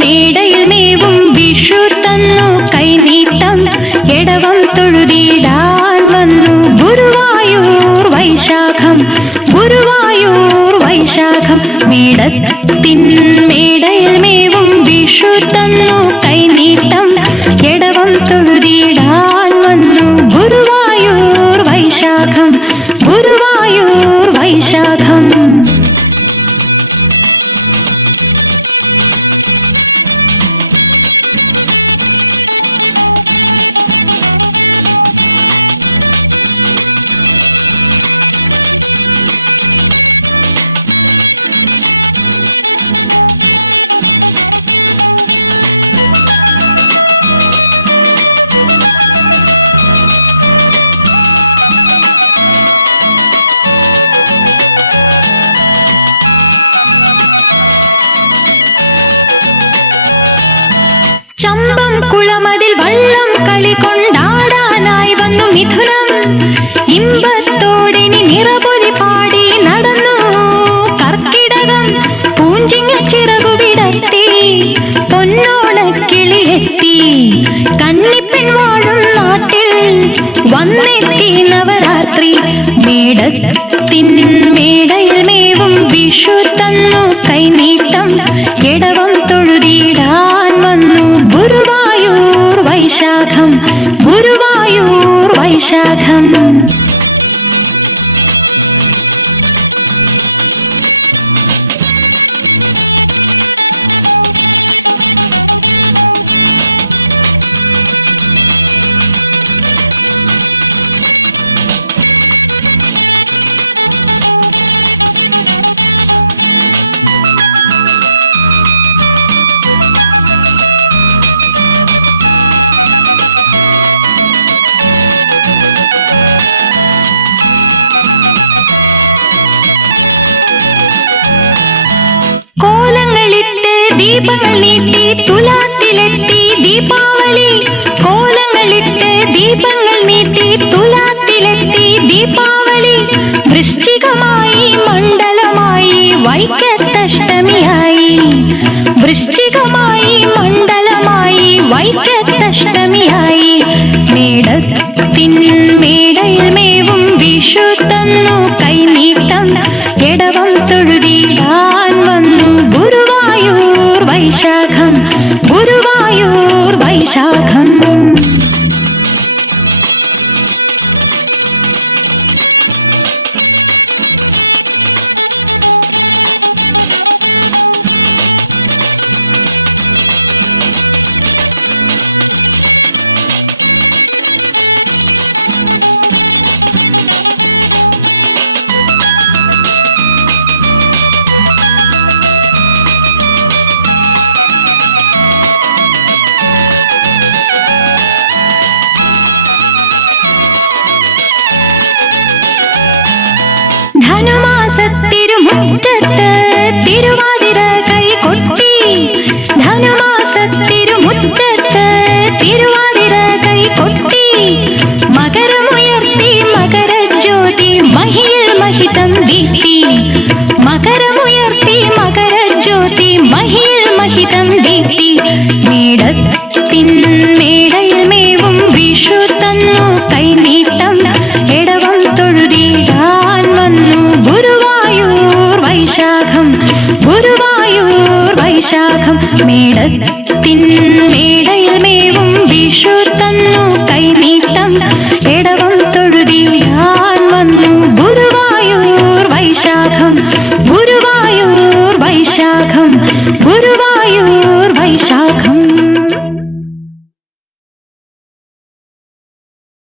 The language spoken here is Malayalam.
മേടയിൽ മേവും വിഷു തന്നു കൈനീട്ടം എടവം തൊഴുതിടാൻ വന്നു ഗുരുവായൂർ വൈശാഖം ഗുരുവായൂർ വൈശാഖം മേടയിൽ മേവും വിഷു തന്നു കൈനീട്ടം എടവം തൊഴുതിടാൻ വന്നു ഗുരുവായൂർ വൈശാഖം ഗുരുവായൂർ വൈശാഖം കുളമതിൽ വള്ളം കളി കൊണ്ടാടാനായി വന്നു മിഥുനം ഇമ്പത്തോടിനി നിറപൊലി പാടി നടന്നു കർക്കിടകം പൂഞ്ചിങ്ങ ചിറകു വിടർത്തി പൊന്നോണക്കിളിയെത്തി കന്നിപ്പെൺ വാഴും നാട്ടിൽ വന്നെത്തി നവരാത്രി മേടയിൽ മേവും വിഷു തന്നു കൈനീട്ടം എടവം തൊഴുതിടാൻ വന്നു ഗുരുവായൂർ വൈശാഖം ഗുരുവായൂർ വൈശാഖം ദീപങ്ങൾ നീട്ടി തുലാത്തിലെത്തി ദീപാവലി കോലങ്ങളിട്ട് ദീപങ്ങൾ നീട്ടി തുലാത്തിലെത്തി ദീപാവലി വൃശ്ചികമായി മണ്ഡലമായി വൈക്കത്തഷ്ടമിയായി വൃശ്ചികമായി മണ്ഡലമായി വൈക്കത്തഷ്ടമിയായി മേടയിൽ മേവും വിഷു തന്നു കൈനീട്ടം എടവം തൊഴുതിടാൻ വന്നു ഗുരുവായൂർ വൈശാഖം ഗുരുവായൂർ വൈശാഖം തിരുവാതിര കൈകൊട്ടി ധനുമാസത്തിരുമുറ്റത്ത് തിരുവാതിര കൈകൊട്ടി മകരമുയർത്തി മകരജ്യോതി മഹിയിൽ മഹിതം ദീപ്തി